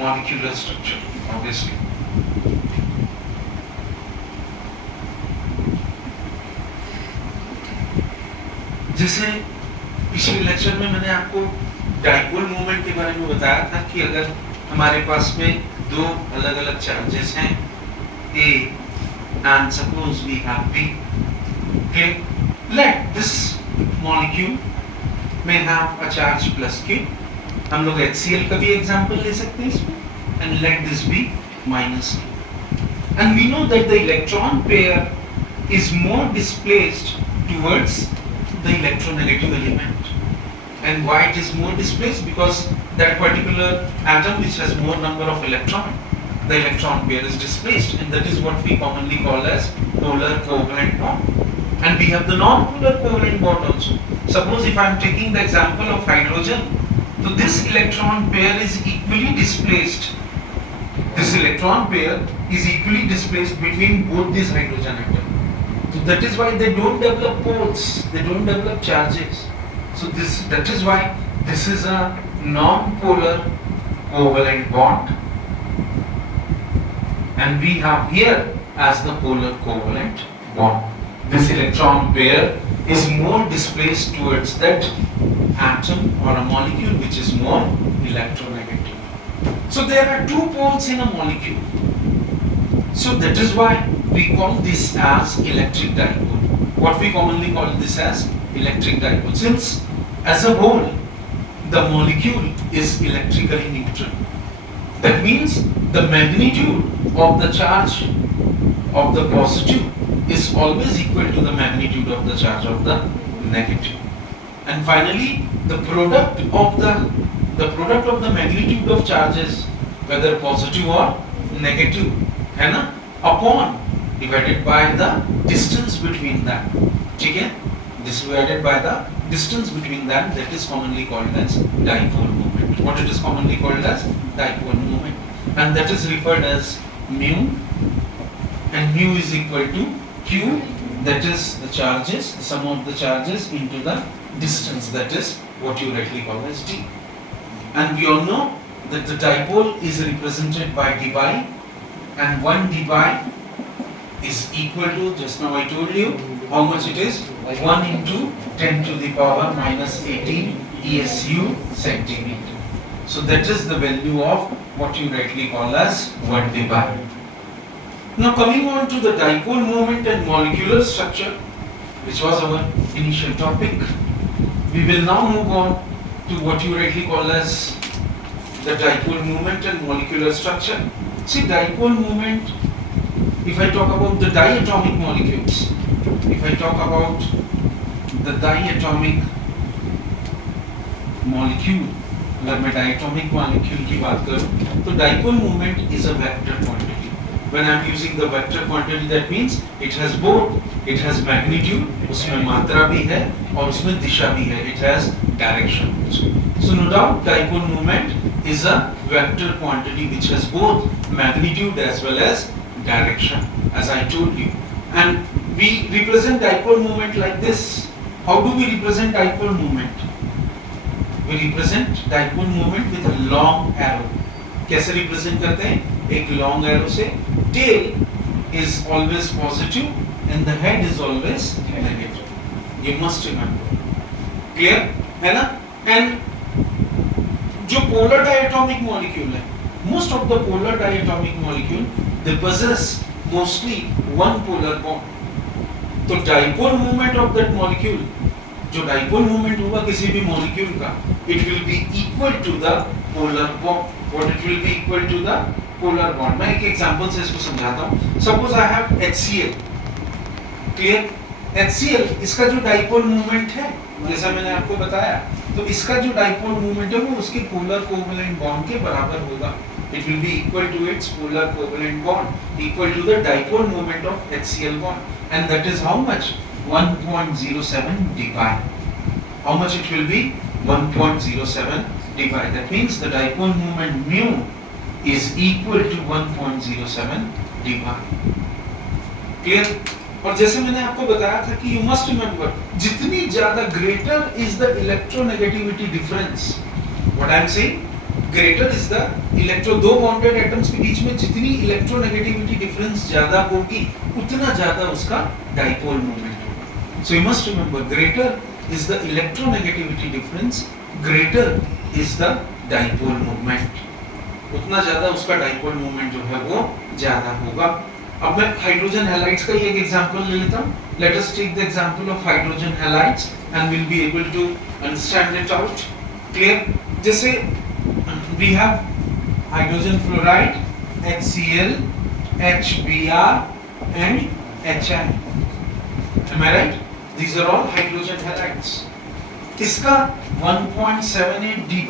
molecular structure, obviously. जैसे पिछले lecture में मैंने आपको डाइपोल मोमेंट के बारे में बताया था कि अगर हमारे पास में दो अलग अलग चार्जेस हैं A and suppose we have B, okay, let this molecule may have a charge plus Q. हम लोग HCl का भी एग्जांपल ले सकते हैं इसमें, and let this be minus Q. And we know that the electron pair is more displaced towards the electronegative element. And why it is more displaced? Because that particular atom which has more number of electron, the electron pair is displaced, and that is what we commonly call as polar covalent bond. And we have the non-polar covalent bond also. Suppose if I am taking the example of hydrogen, so this electron pair is equally displaced. This electron pair is equally displaced between both these hydrogen atoms. So that is why they don't develop poles, they don't develop charges. So that is why this is a non-polar covalent bond, and we have here as the polar covalent bond. This electron pair is more displaced towards that atom or a molecule which is more electronegative. So there are two poles in a molecule. So that is why we call this as electric dipole. What we commonly call this as electric dipole. Since as a whole the molecule is electrically neutral. That means the magnitude of the charge of the positive is always equal to the magnitude of the charge of the negative. And finally the product of the magnitude of charges, whether positive or negative, है ना, upon divided by the distance between them. ठीक है? This divided by the distance between them, that is commonly called as dipole moment. What it is commonly called as dipole moment, and that is referred as mu, and mu is equal to Q, that is the charges, the sum of the charges into the distance, that is what you rightly call as d. And we all know that the dipole is represented by dpi, and 1 dpi is equal to, just now I told you how much it is, 1 into 10 to the power minus 18 ESU centimeter. So that is the value of what you rightly call as 1 dpi. Now coming on to the dipole moment and molecular structure, which was our initial topic, we will now move on to what you rightly call as the dipole moment and molecular structure. See, dipole moment, if I talk about the diatomic molecules, if I talk about the diatomic molecule, अगर मैं diatomic molecule की बात करूँ, तो dipole moment is a vector quantity. When I am using the vector quantity, that means it has both, it has magnitude, उसमें मात्रा भी है और उसमें दिशा भी है, it has direction. So no doubt dipole moment is a vector quantity which has both magnitude as well as direction, as I told you. And we represent dipole moment like this. How do we represent dipole moment? We represent dipole moment with a long arrow. कैसे represent करते हैं? एक long arrow से tail is always positive and the head is always negative. You must remember. Clear? है ना? And जो polar diatomic molecule है, most of the polar diatomic molecule, they possess mostly one polar bond. तो dipole moment of that molecule, जो dipole moment होगा किसी भी molecule का, it will be equal to the polar bond. What it will be equal to the polar bond. मैं एक example से इसको समझाता हूँ. Suppose I have HCl. Clear? HCl, इसका जो dipole moment है, जैसा मैंने आपको बताया, तो इसका जो dipole moment है वो उसके polar covalent bond के बराबर होगा. It will be equal to its polar covalent bond, equal to the dipole moment of HCl bond, and that is how much? 1.07 dpi. How much it will be? 1.07 dpi. That means the dipole moment mu is equal to 1.07 dpi. Clear? और जैसे मैंने आपको बताया था कि you must remember, जितनी ज़्यादा greater is the electronegativity difference. What I am saying? greater is the दो bonded atoms के बीच में जितनी इलेक्ट्रोनेगेटिविटी डिफरेंस ज्यादा होगी उतना ज्यादा उसका डाइपोल मोमेंट होगा. So you must remember, greater is the electronegativity difference, greater is the dipole moment. उतना ज्यादा उसका डाइपोल मोमेंट जो है वो ज्यादा होगा. अब मैं हाइड्रोजन हैलाइड्स का एक एग्जांपल ले लेता हूँ. Let us take the example of hydrogen halides and we'll be able to understand it out. Clear? जैसे we have hydrogen fluoride, HCl, HBr and HI. Am I right? These are all hydrogen halides. इसका 1.78 dy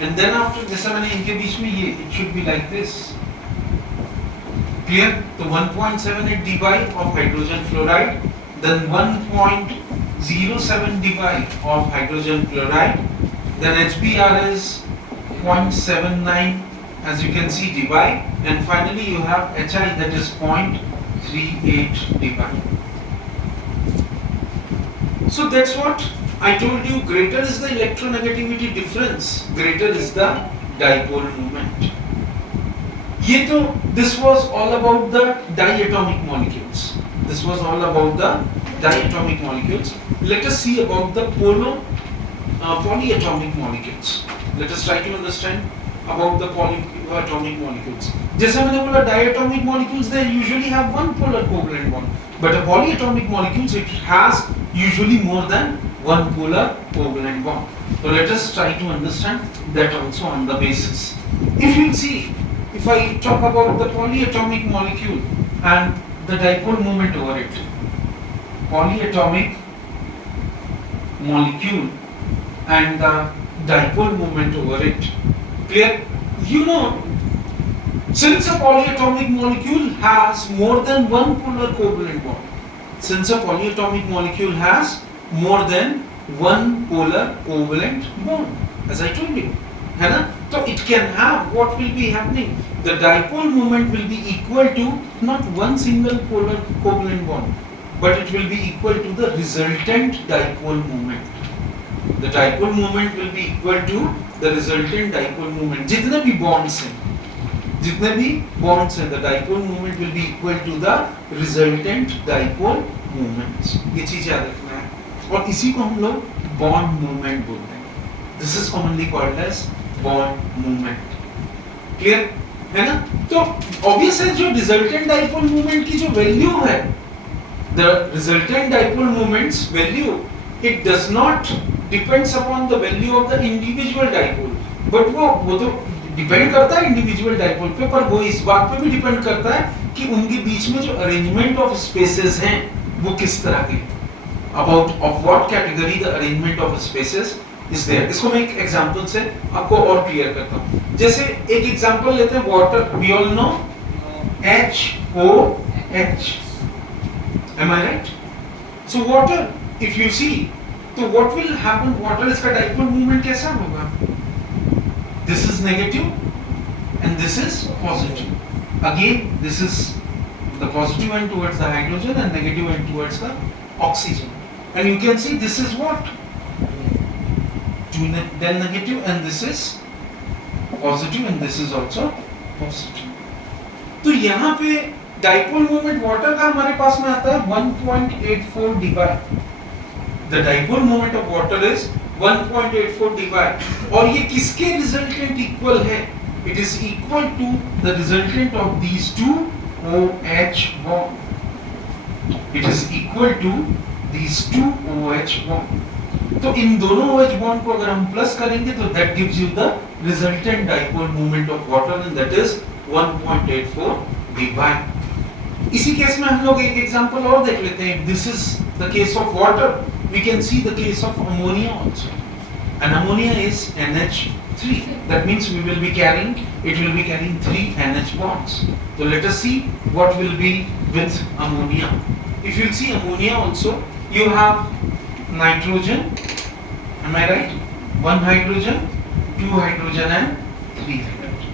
and then after जैसा मैंने इनके बीच में ये it should be like this. Clear? So 1.78 dy of hydrogen fluoride, then 1.07 dy of hydrogen chloride, then HBr is 0.79 as you can see dy, and finally you have HI that is 0.38 dy. So that's what I told you, greater is the electronegativity difference, greater is the dipole moment. ये तो this was all about the diatomic molecules. This was all about the diatomic molecules. Let us see about the polyatomic molecules. Let us try to understand about the polyatomic molecules. जैसे मैंने बोला diatomic molecules they usually have one polar covalent bond, but a polyatomic molecules it has usually more than one polar covalent bond. So let us try to understand that also on the basis. If you see, if I talk about the polyatomic molecule and the dipole moment over it, polyatomic molecule and the dipole moment over it, clear? You know, since a polyatomic molecule has more than one polar covalent bond, since a polyatomic molecule has more than one polar covalent bond, as I told you, है ना? So it can have, what will be happening? The dipole moment will be equal to not one single polar covalent bond, but it will be equal to the resultant dipole moment. The dipole moment will be equal to the resultant dipole moment. जितने भी bonds हैं, the dipole moment will be equal to the resultant dipole moments. ये चीज याद रखना है. और इसी को हम लोग bond moment बोलते हैं. This is commonly called as bond moment. Clear? है ना? तो obvious है जो resultant dipole moment की जो value है, the resultant dipole moment's value, it does not depends upon the value of the individual dipole, but वो तो depend करता है individual dipole पे, पर वो इस बात पे भी depend करता है कि उनके बीच में जो arrangement of spaces हैं वो किस तरह के, about of what category the arrangement of spaces is there. इसको मैं एक एग्जांपल से आपको और क्लियर करता हूँ. जैसे एक एग्जांपल लेते हैं water. We all know HOH. Am I right? So water, if you see, तो what will happen? Water इसका dipole moment कैसा होगा? This is negative and this is positive. Again, this is the positive end towards the hydrogen and negative end towards the oxygen. And you can see this is what? Then negative and this is positive and this is also positive. तो यहाँ पे dipole moment water का हमारे पास में आता है 1.84 dy. The dipole moment of water is 1.84 dy. और ये किसके resultant equal है? It is equal to the resultant of these two OH bond. It is equal to these two OH bond. तो इन दोनों OH bond को अगर हम plus करेंगे तो that gives you the resultant dipole moment of water and that is 1.84 dy. इसी case में हम लोग एक एग्जांपल और देख लेते हैं. This is the case of water. We can see the case of ammonia also. And ammonia is NH3. That means it will be carrying 3 NH bonds. So let us see what will be with ammonia. If you see ammonia also, you have nitrogen, am I right? 1 hydrogen, 2 hydrogen and 3 hydrogen.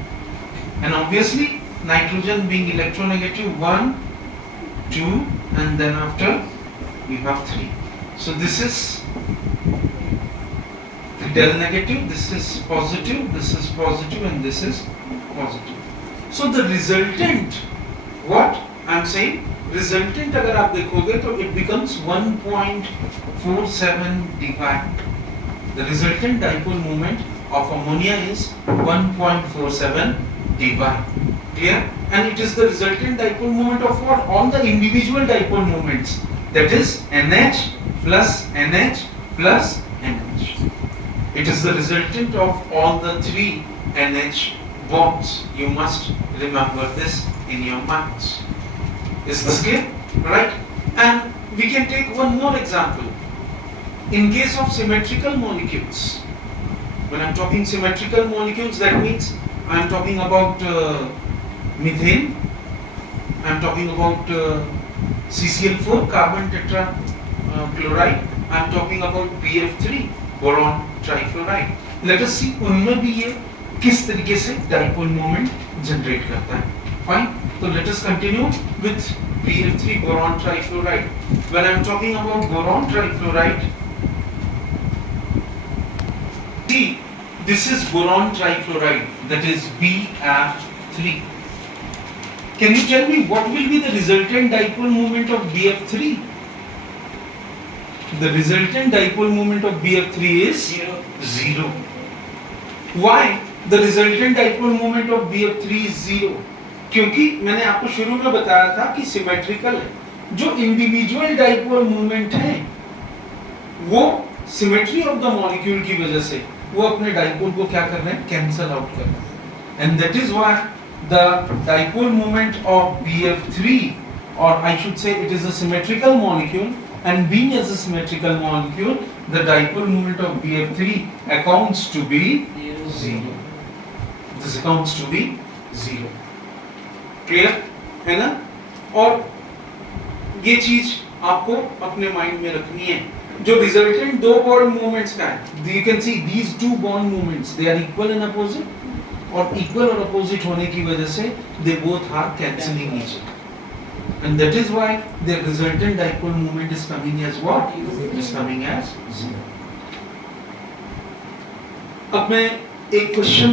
And obviously nitrogen being electronegative 1, 2 and then after you have 3. So this is 3 del negative, this is positive, and this is positive. So the resultant, what I'm saying, resultant अगर आप देखोगे तो it becomes 1.47 dpi. The resultant dipole moment of ammonia is 1.47 dpi. Clear? And it is the resultant dipole moment of what? All the individual dipole moments. That is NH plus NH plus NH. It is the resultant of all the three NH bonds. You must remember this in your minds. Is this clear? Right? And we can take one more example. In case of symmetrical molecules, when I'm talking symmetrical molecules, that means I'm talking about methane, I'm talking about CCl4, carbon tetrachloride, I'm talking about BF3, boron trifluoride. Let us see उनमें भी ये किस तरीके से dipole moment generate करता है. Fine. So let us continue with BF3, boron trifluoride. When I'm talking about boron trifluoride, see, this is boron trifluoride, that is BF3. Can you tell me what will be the resultant dipole moment of BF3? The resultant dipole moment of BF3 is 0. Why the resultant dipole moment of BF3 is 0? क्योंकि मैंने आपको शुरू में बताया था कि symmetrical है. जो इंडिविजुअल डाइपोल मूवमेंट है वो सिमेट्री ऑफ द मॉलिक्यूल की वजह से वो अपने डाइपोल को क्या कर रहे हैं, कैंसल आउट कर रहे हैं. And that is why the dipole moment of BF3, or I should say it is a symmetrical molecule, and being as a symmetrical molecule, the dipole moment of BF3 accounts to be 0. This accounts to be 0. Clear है ना? और ये चीज आपको अपने mind में रखनी है. जो रिजल्टेंट दो बॉन्ड मूवमेंट्स का है, you can see these two bond movements, they are equal and opposite. और इक्वल और अपोजिट होने की वजह से they both are cancelling each other, and that is why the resultant dipole moment is coming as what? Is coming as 0. अब मैं एक question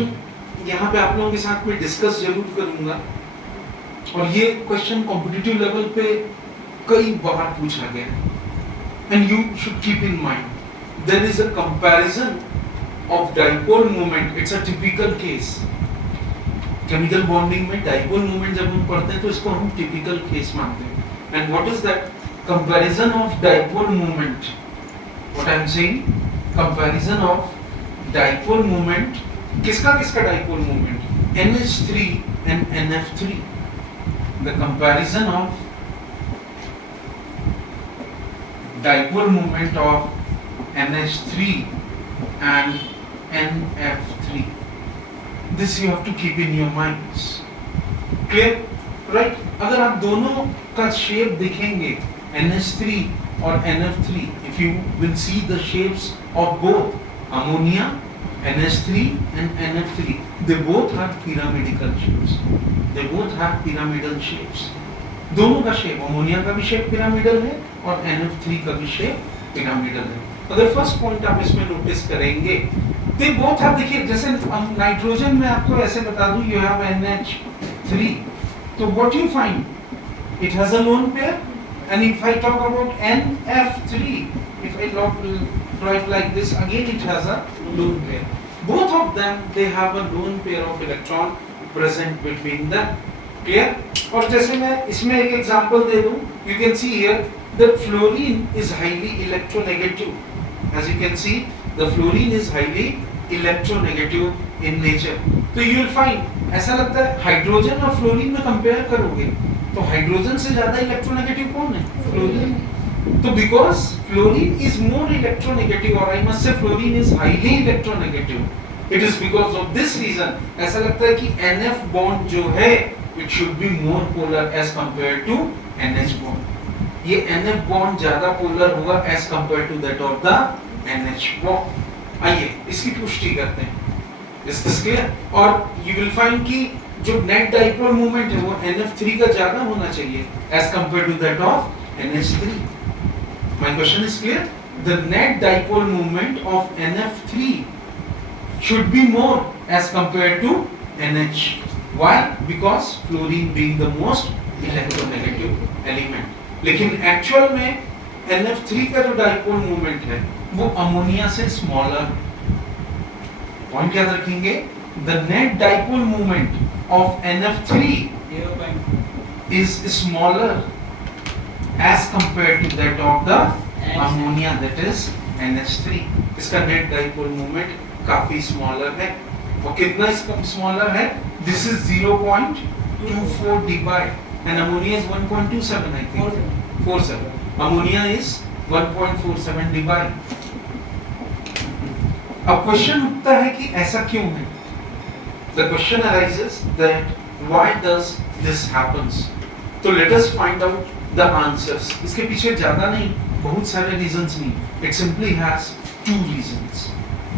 यहाँ पे आप लोगों के साथ में डिस्कस जरूर करूंगा, और ये क्वेश्चन कॉम्पिटिटिव लेवल पे कई बार पूछा गया है, and you should keep in mind there is a comparison of dipole moment. It's a typical case. Chemical bonding में dipole moment जब हम पढ़ते हैं तो इसको हम typical case मानते हैं. And what is that comparison of dipole moment? What I'm saying, comparison of dipole moment. किसका dipole moment? NH3 and NF3. The comparison of dipole moment of NH3 and NF3. This you have to keep in your minds. Clear? Right? अगर आप दोनों का shape देखेंगे NH3 और NF3, if you will see the shapes of both ammonia, NH3 and NF3, they both have pyramidal shapes. They both have pyramidal shapes. दोनों का shape, ammonia का भी शेप पिरामिडल है और NF3 का भी शेप पिरामिडल है. अगर फर्स्ट पॉइंट आप इसमें नोटिस करेंगे, they both have, देखिए जैसे नाइट्रोजन में आपको ऐसे बता दूं you have NH3, तो what you find, it has a lone pair, and if I talk about NF3, if I write like this, again it has a lone pair. Both of them they have a lone pair of electron present between them. Clear? और जैसे मैं इसमें एक example दे दूं, you can see here that fluorine is highly electronegative. As you can see, the fluorine is highly electronegative in nature. तो you will find, ऐसा लगता है हाइड्रोजन और फ्लोरीन में कंपेयर करोगे तो हाइड्रोजन से ज्यादा इलेक्ट्रोनेगेटिव कौन है? फ्लोरीन. तो because fluorine is more electronegative, or I must say fluorine is highly electronegative, it is because of this reason ऐसा लगता है कि NF bond जो है it should be more polar as compared to NH bond. ये NF bond ज्यादा polar होगा as compared to that of the NH bond. आइए इसकी पुष्टि करते हैं. Is this clear? और you will find कि जो net dipole moment है वो NF3 का ज्यादा होना चाहिए as compared to that of NH3. My question is clear? the net dipole moment of NF3 should be more as compared to NH. Why? Because fluorine being the most electronegative element. लेकिन actual में NF3 का जो dipole movement है वो ammonia से smaller. Point याद रखेंगे, the net dipole movement of NF3 is smaller as compared to that of the ammonia, that is NH3. इसका नेट डाइपोल मूवमेंट काफी स्मॉलर है. और कितना इसका स्मॉलर है? This is 0.24 dpi and ammonia is 1.27, I think. 47. Ammonia is 1.47 dpi. अब question उठता है कि ऐसा क्यों है? The question arises that why does this happens? तो let us find out the answers. इसके पीछे ज्यादा नहीं, बहुत सारे reasons नहीं. It simply has two reasons.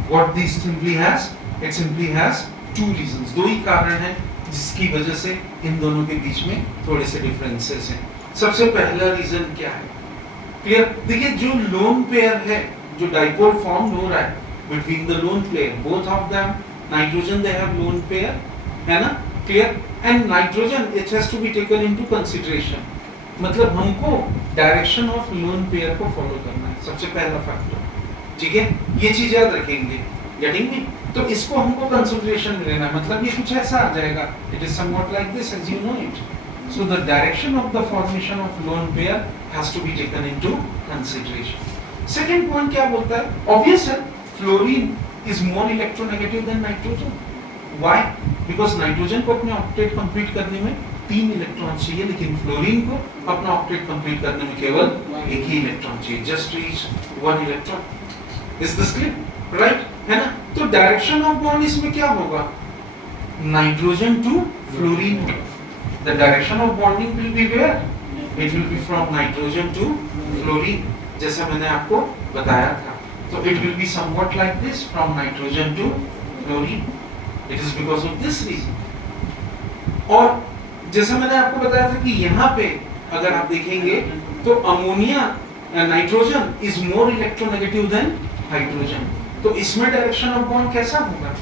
What this simply has? It simply has two reasons. दो ही कारण हैं जिसकी वजह से इन दोनों के बीच में थोड़े से डिफरेंसेस हैं. सबसे पहला रीजन क्या है? क्लियर? देखिए, जो लोन पेयर है, जो डाइपोल फॉर्म हो रहा है between the lone pair, both of them nitrogen they have lone pair, है ना? Clear? And nitrogen it has to be taken into consideration. मतलब हमको डायरेक्शन ऑफ लोन पेयर को फॉलो करना है, सबसे पहला फैक्टर. ठीक है, ये चीज याद रखेंगे. Getting me? तो इसको हमको कंसीडरेशन में लेना है. मतलब ये कुछ ऐसा आ जाएगा, it is somewhat like this as you know it. So the direction of the formation of lone pair has to be taken into consideration. Second point क्या बोलता है? ऑब्वियस है, fluorine is more electronegative than nitrogen. Why? Because nitrogen को अपने octet complete करने में 3 electron चाहिए, लेकिन फ्लोरीन को अपना ऑक्टेट कंप्लीट करने में केवल एक ही इलेक्ट्रॉन चाहिए, just reach 1 electron. Is this clear? Right, है ना? तो डायरेक्शन ऑफ बॉन्ड इसमें क्या होगा? Nitrogen to fluorine. The direction of bonding will be where? It will be from nitrogen to fluorine, जैसा मैंने आपको बताया था. तो it will be somewhat like this, from nitrogen to fluorine. It is because of this reason. और जैसा मैंने आपको बताया था कि यहाँ पे अगर आप देखेंगे तो ammonia, nitrogen is more electronegative than hydrogen. तो इसमें डायरेक्शन ऑफ बॉन्ड कैसा होगा?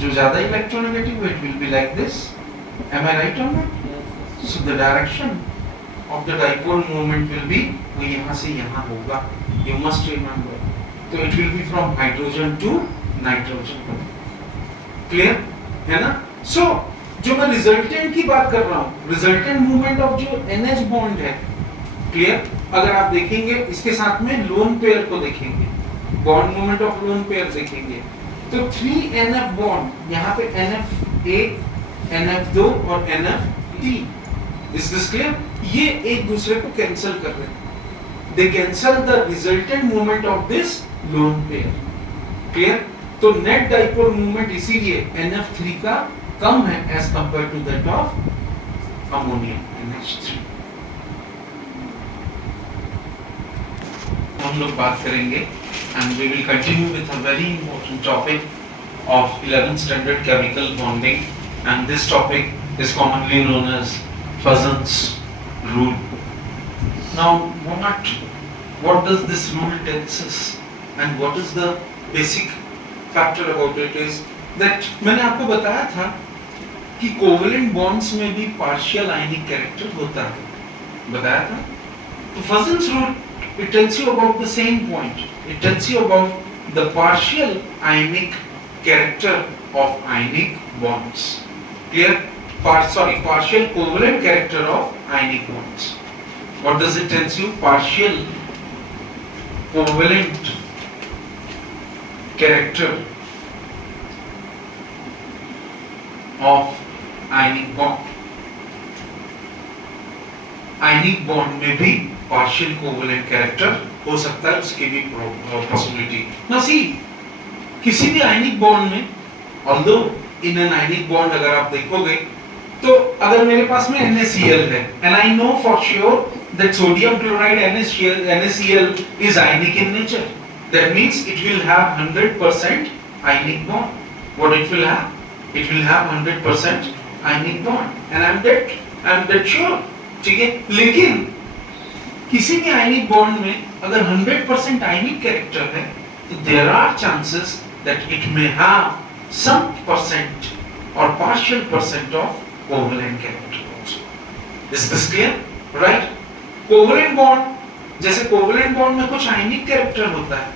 जो ज्यादा electronegative, it will be like this. Am I right on that? So the direction of the dipole movement will be, वो यहाँ से यहाँ होगा. You must remember. तो it will be from hydrogen to nitrogen. Clear है ना? सो जो मैं रिजल्टेंट की बात कर रहा हूँ, रिजल्टेंट मूवमेंट ऑफ जो NH बॉन्ड है, क्लियर? अगर आप देखेंगे इसके साथ में लोन पेयर को देखेंगे, bond movement of lone pair देखेंगे, तो 3NF बॉन्ड, यहाँ पे NF1, NF2 और NF3. Is this clear? ये एक दूसरे को कैंसिल कर रहे हैं. They cancel the resultant movement of this lone pair. Clear? तो नेट डाइपोल मूवमेंट इसीलिए NF3 का कम है as compared to that of ammonia, NH3. हम लोग बात करेंगे and we will continue with a very important topic of 11th standard chemical bonding, and this topic is commonly known as Fuzzen's rule. Now what does this rule tells us, and what is the basic factor about it is that मैंने आपको बताया था कि covalent bonds में भी partial आयनिक character होता है, बताया था. तो Fuzzen's rule, it tells you about the same point. It tells you about the partial ionic character of ionic bonds. Clear? Partial covalent character of ionic bonds. What does it tell you? Partial covalent character of ionic bond. Ionic bond में भी partial covalent character हो सकता है, उसकी भी possibility. Now see, किसी भी ionic bond में, although in an ionic bond अगर आप देखोगे, तो अगर मेरे पास में NaCl है, and I know for sure that sodium chloride NaCl is ionic in nature. That means it will have 100% ionic bond. What it will have? It will have 100% ionic bond, and I'm that sure. ठीक है? लेकिन किसी भी ionic bond में अगर 100% आयनिक character है तो there are chances that it may have some percent और partial percent of covalent character also. Is this clear? Right? Covalent bond, जैसे कोवैलेंट बॉन्ड में कुछ आयनिक कैरेक्टर होता है,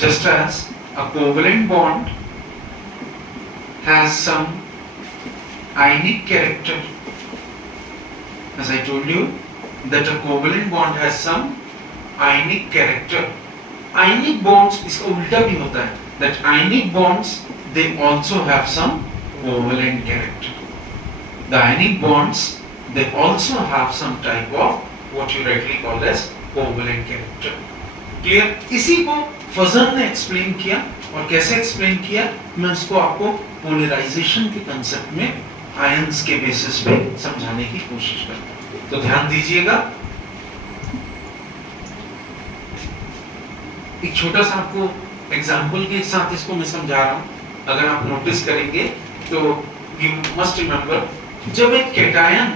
just as a covalent bond has some ionic character, as I told you that a covalent bond has some ionic character. Ionic bonds इसका उल्टा भी होता है, that ionic bonds they also have some covalent character. The ionic bonds they also have some type of what you rightly call as covalent character. Clear? इसी को फजल ने explain किया, और कैसे एक्सप्लेन किया मैं उसको आपको पोलराइजेशन के कंसेप्ट में आयंस के बेसिस पे समझाने की कोशिश करता हूं, तो ध्यान दीजिएगा। एक छोटा सा आपको एग्जांपल के साथ इसको मैं समझा रहा हूं। अगर आप नोटिस करेंगे तो यू मस्ट रिमेंबर, जब एक कैटायन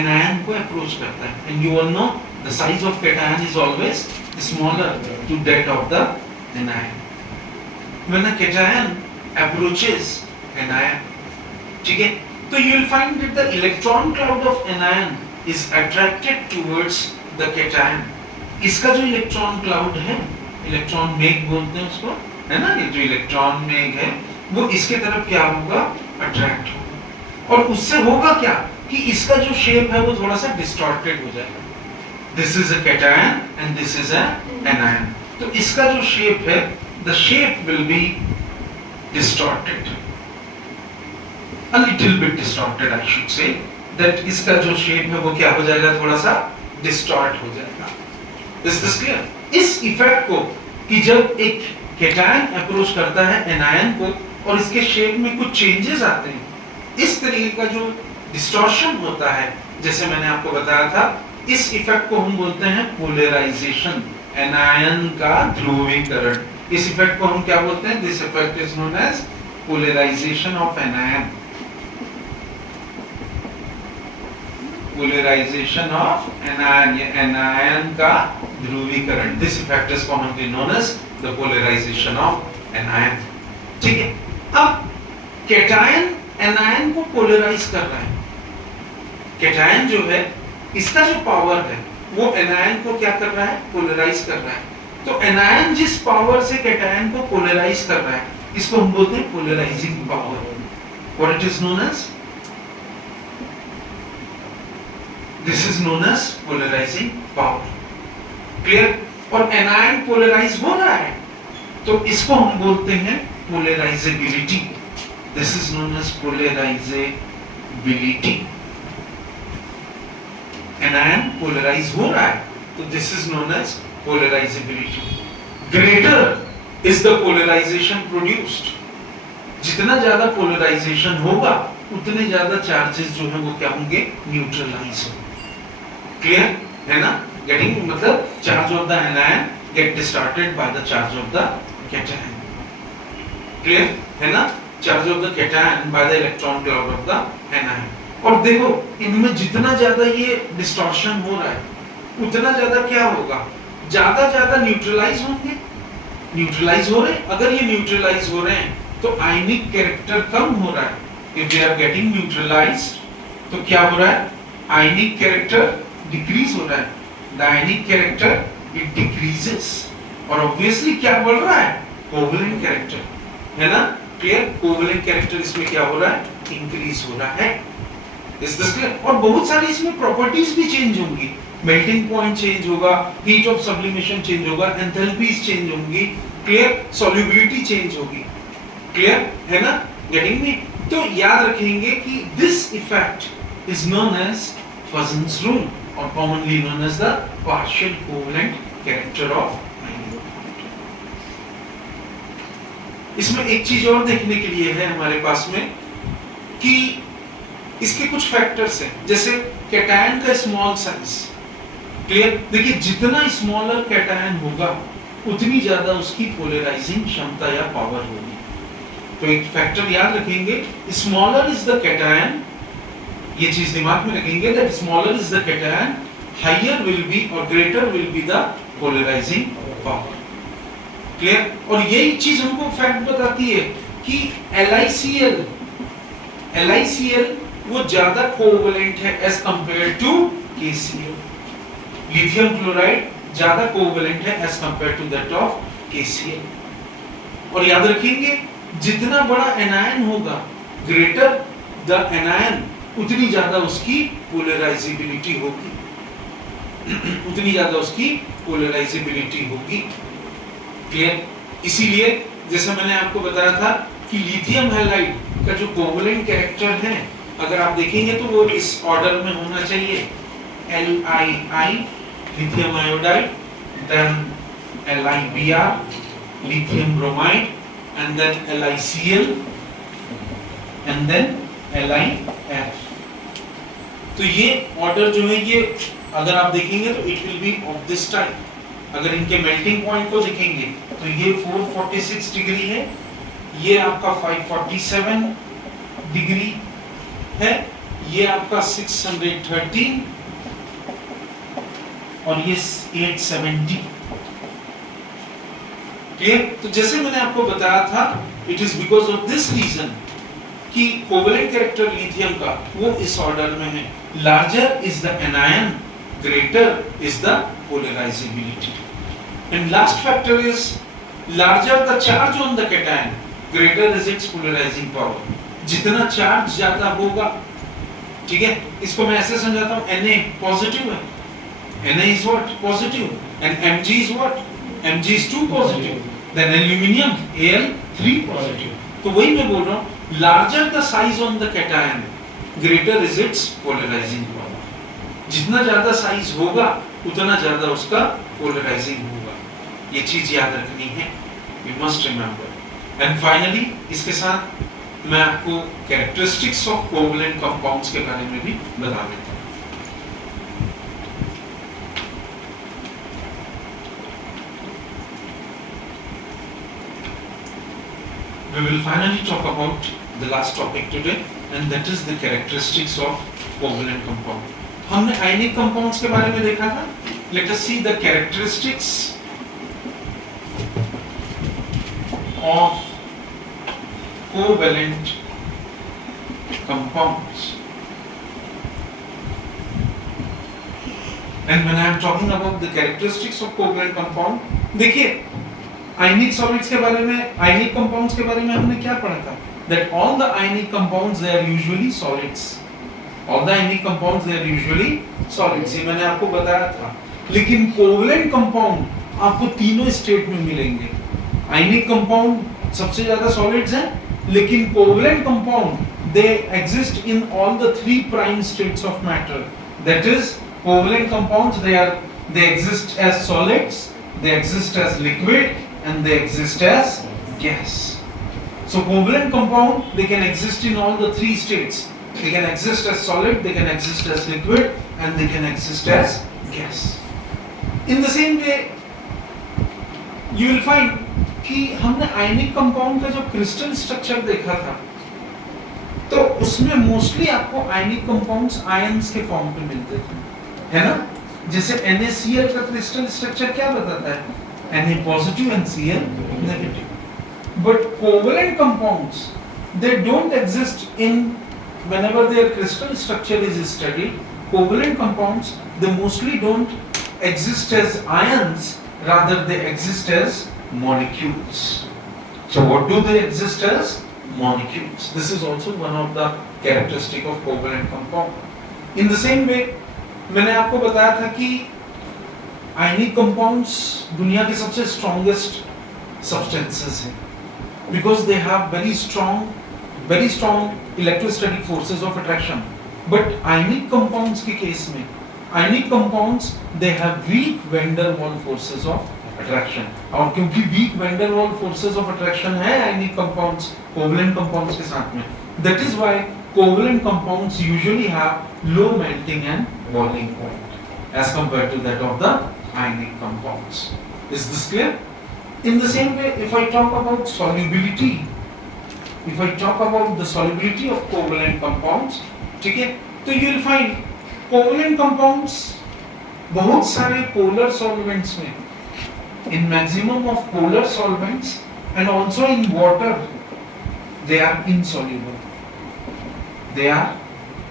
एनायन को अप्रोच करता है, and you all know the size of cation is always smaller to that of the anion. When a cation approaches anion, ठीक है, तो you will find that the electron cloud of anion is attracted towards the cation. इसका जो electron cloud है, electron मेघ बोलते हैं उसको, है ना, ये जो इलेक्ट्रॉन मेघ है वो इसके तरफ क्या होगा, अट्रैक्ट होगा, और उससे होगा क्या कि इसका जो शेप है वो थोड़ा सा डिस्टॉर्टेड हो जाएगा। This is a cation and this is a anion, तो इसका जो शेप है, the shape will be distorted, a little bit distorted I should say, that इसका जो shape है वो क्या हो जाएगा, थोड़ा सा distort हो जाएगा। Is this clear? इस इफेक्ट को कि जब एक कैटायन अप्रोच करता है एनायन को और इसके शेप में कुछ चेंजेस आते हैं, इस तरीके का जो डिस्टॉर्शन होता है, जैसे मैंने आपको बताया था, इस इफेक्ट को हम बोलते हैं पोलराइजेशन, एनायन का ध्रुवीकरण। इस इफेक्ट को हम क्या बोलते हैं? This effect is known as polarization of anion, polarization of anion, ये एनायन का ध्रुवीकरण। This effect is commonly known as the polarization of anion, ठीक है। अब कैटायन एनायन को पोलराइज कर रहा है, कैटायन जो है इसका जो पावर है वो एनायन को क्या कर रहा है, पोलराइज कर रहा है। तो एनायन जिस पावर से कैटायन को पोलराइज कर रहा है, इसको हम बोलते हैं polarizing power, what it is known as, this is known as polarizing power, clear. और एनायन पोलराइज हो रहा है तो इसको हम बोलते हैं polarizability, this is known as polarizability. Anion polarize हो रहा है तो this is known as polarizability. Greater is the polarization produced, जितना ज्यादा पोलराइजेशन होगा उतने ज्यादा चार्जेस जो है वो क्या होंगे, न्यूट्रलाइज होंगे, क्लियर है ना। गेटिंग मतलब charge of the anion get distorted by the charge of the cation, clear है ना, charge of the cation by the electron cloud of the anion. और देखो इनमें जितना ज्यादा ये डिस्टॉर्शन हो रहा है उतना ज्यादा क्या होगा, ज्यादा न्यूट्रलाइज होंगे, न्यूट्रलाइज हो रहे हैं। अगर ये न्यूट्रलाइज हो रहे हैं तो आयनिक कैरेक्टर कम हो रहा है, if they are getting neutralized तो क्या हो रहा है, आयनिक कैरेक्टर डिक्रीज हो रहा है, the ionic character it decreases, और ऑब्वियसली क्या बोल रहा है, कोवैलेंट कैरेक्टर है ना, क्लियर। कोवैलेंट कैरेक्टर इसमें क्या हो रहा है, इंक्रीज हो रहा है, इज दिस क्लियर। और बहुत सारी इसमें प्रॉपर्टीज भी चेंज होंगी, मेल्टिंग पॉइंट चेंज होगा, हीट ऑफ सब्लिमेशन चेंज होगा, एंथैल्पीज चेंज होंगी, क्लियर, सॉल्युबिलिटी चेंज होगी, क्लियर है ना, गेटिंग मी। तो याद रखेंगे कि this effect is known as Fajans rule और commonly known as the partial covalent character of ionic bond. इसमें एक चीज और देखने के लिए है हमारे पास में कि इसके कुछ फैक्टर्स हैं, जैसे कैटायन का स्मॉल साइज, क्लियर। देखिए जितना स्मॉलर कैटायन होगा उतनी ज्यादा उसकी पोलराइजिंग क्षमता या पावर होगी। तो एक फैक्टर याद रखेंगे, स्मॉलर इज द कैटायन, ये चीज दिमाग में रखेंगे that smaller is the cation higher will be or greater will be the polarizing power. Clear? और यही चीज हमको फैक्ट बताती है कि LiCl वो ज्यादा कोवलेंट है as compare to KCl. Lithium chloride ज्यादा कोवलेंट है as compare to that of KCl. और याद रखेंगे जितना बड़ा एनायन होगा, ग्रेटर द एनायन, उतनी ज्यादा उसकी पोलराइजेबिलिटी होगी, उतनी ज्यादा उसकी पोलराइजेबिलिटी होगी. क्लियर? इसीलिए जैसे मैंने आपको बताया था कि लिथियम हैलाइड का जो कोवलेंट कैरेक्टर है, अगर आप देखेंगे तो वो इस ऑर्डर में होना चाहिए. LiI lithium iodide, then LiBr lithium bromide, and then LiCl, and then LiF. तो ये ऑर्डर जो है, ये अगर आप देखेंगे तो it will B of this type. अगर इनके मेल्टिंग पॉइंट को देखेंगे तो ये 446 डिग्री है, ये आपका 547 डिग्री है, ये आपका 613 और ये 870. क्लियर? तो जैसे मैंने आपको बताया था, it is because of this reason कि कोवलेंट कैरेक्टर लिथियम का वो इस ऑर्डर में है. Larger is the anion, greater is the polarizability. And last factor is larger the charge on the cation, greater is its polarizing power. जितना charge ज्यादा होगा, ठीक है, इसको मैं ऐसे समझाता हूँ, Na पॉजिटिव है, Na is what? Positive. And Mg is what? Mg is 2 positive. Then aluminium Al 3 positive. तो वही मैं बोल रहा हूँ, larger the size on the cation, greater is its polarizing power. जितना ज्यादा साइज होगा उतना ज्यादा उसका पोलराइजिंग होगा. ये चीज याद रखनी है, you must remember. And finally इसके साथ मैं आपको कैरेक्टरिस्टिक्स ऑफ कोवलेंट कंपाउंड्स के बारे में भी बता देता हूं. We will finally talk about the last topic today, and that is the characteristics of covalent compound. हमने आयनिक कंपाउंड्स के बारे में देखा था. Let us see the characteristics of covalent compounds. And when I am talking about the characteristics of covalent compound, देखिए आयनिक solids के बारे में, आयनिक कंपाउंड्स के बारे में हमने क्या पढ़ा था? That all the ionic compounds they are usually solids. All the ionic compounds they are usually solids. ये मैंने आपको बताया था. लेकिन कोवलेंट कंपाउंड आपको तीनों स्टेट में मिलेंगे. आयनिक कंपाउंड सबसे ज्यादा सॉलिड्स हैं, लेकिन covalent compound they exist in all the 3 prime states of matter. That is, covalent compounds they exist as solids, they exist as liquid, and they exist as gas. So covalent compound they can exist in all the 3 states. They can exist as solid, they can exist as liquid, and they can exist as gas. In the same way, you will find कि हमने ionic compound का जो crystal structure देखा था, तो उसमें mostly आपको ionic compounds ions के फॉर्म पे मिलते थे, है ना? जैसे NaCl का क्रिस्टल स्ट्रक्चर क्या बताता है? Na positive and Cl negative. But covalent compounds they don't exist in whenever their crystal structure is studied. Covalent compounds they mostly don't exist as ions, rather they exist as molecules. So what do they exist as? Molecules. This is also one of the characteristic of covalent compound. In the same way, मैंने आपको बताया था कि ionic compounds दुनिया के सबसे strongest substances हैं, because they have very strong electrostatic forces of attraction. But ionic compounds के केस में, ionic compounds they have weak van der Waals forces of attraction. और क्योंकि weak van der Waals forces of attraction है ionic compounds covalent compounds के साथ में, that is why covalent compounds usually have low melting and boiling point as compared to that of the ionic compounds. Is this clear? In the same way, if I talk about solubility, if I talk about the solubility of covalent compounds, ठीक है, तो you will find covalent compounds बहुत सारे polar solvents में, in maximum of polar solvents and also in water, they are insoluble. They are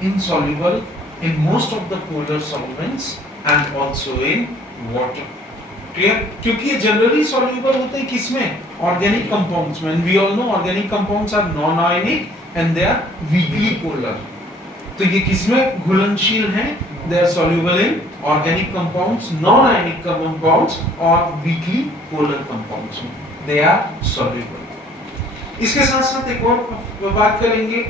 insoluble in most of the polar solvents and also in water. Clear? क्योंकि ये generally soluble होते हैं किसमें? Organic compounds में. And we all know organic compounds are non-ionic and they are weakly polar. तो ये किसमें घुलनशील हैं? They are soluble in organic compounds, non-ionic compounds और weakly polar compounds में. They are soluble. इसके साथ साथ एक और बात करेंगे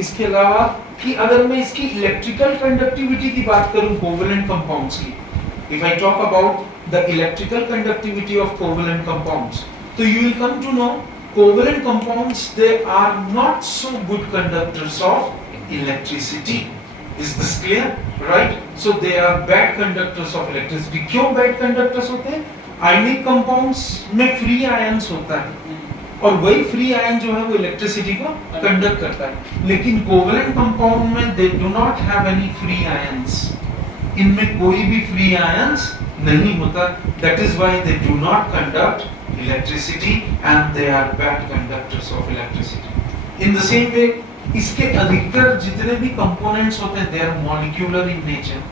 इसके अलावा कि अगर मैं इसकी इलेक्ट्रिकल कंडक्टिविटी की बात करूं कोवेलेंट कंपाउंड्स की, if I talk about the electrical conductivity of covalent compounds, so you will come to know covalent compounds, they are not so good conductors of electricity. Is this clear? Right? So they are bad conductors of electricity. क्यों bad conductors होते हैं? Ionic compounds में free ions होता है और वही free ion जो है वो electricity को conduct करता है, लेकिन covalent compound में they do not have any free ions. इनमें कोई भी free ions नहीं होता. That is why they do not conduct electricity and they are bad conductors of electricity. In the same way, इसके अधिकतर जितने भी कंपोनेंट्स होते हैं they are molecular in nature.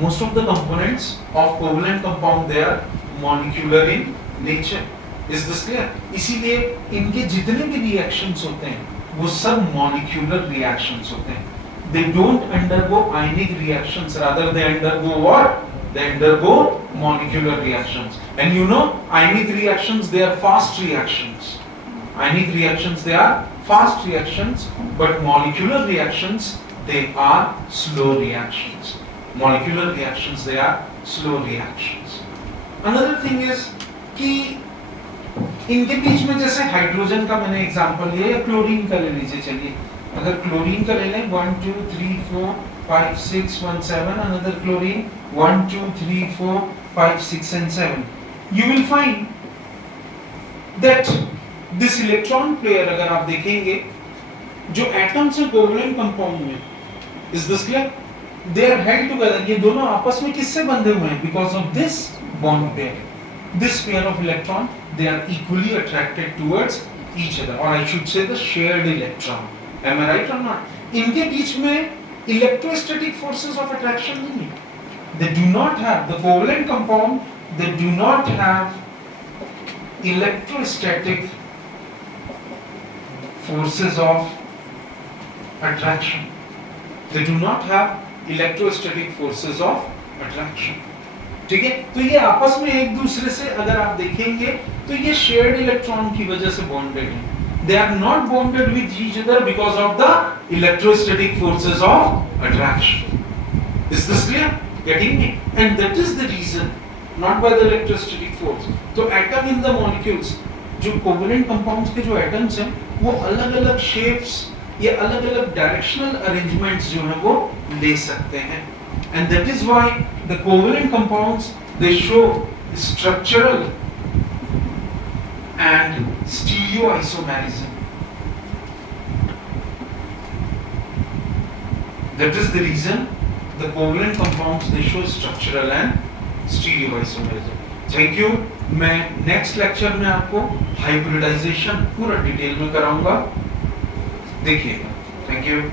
Most of the components of covalent compound they are molecular in nature. Is this clear? इसीलिए इनके जितने भी reactions होते हैं वो सब molecular reactions होते हैं. They don't undergo ionic reactions, rather they undergo what? They undergo molecular reactions. And you know, ionic reactions they are fast reactions. Ionic reactions they are fast reactions, but molecular reactions they are slow reactions. Molecular reactions they are slow reactions. Another thing is कि इनके बीच में जैसे hydrogen का मैंने example लिया या chlorine का ले लीजिए. चलिए अगर क्लोरीन का ले लें 1 2 3 4 5 6 1 7, another chlorine 1 2 3 4 5 6 and 7, you will find that this electron pair अगर आप देखेंगे जो एटम्स है कोवेलेंट कंपाउंड में, is this clear? They are held together. ये दोनों आपस में किससे बंधे हुए हैं? Because of this bond pair. This pair of electron they are equally attracted towards each other, or I should say the shared electron. Am I right or not? इनके बीच में electrostatic forces of attraction नहीं है. They do not have, the covalent compound they do not have electrostatic forces of attraction. They do not have electrostatic forces of attraction. ठीक है, तो ये आपस में एक दूसरे से अगर आप देखेंगे तो ये शेयर्ड इलेक्ट्रॉन की वजह से बॉन्डेड हैं. They are not bonded with each other because of the electrostatic forces of attraction. Is this clear? Getting me? And that is the reason, not by the electrostatic force. तो atom in the molecules, जो covalent compounds के जो atoms हैं, वो अलग-अलग shapes या अलग-अलग directional arrangements जो हैं वो ले सकते हैं. And that is why the covalent compounds they show structural and stereoisomerism. That is the reason the covalent compounds they show structural and stereoisomerism. Thank you. मैं next lecture में आपको hybridization पूरा डिटेल में कराऊंगा. देखिएगा. Thank you.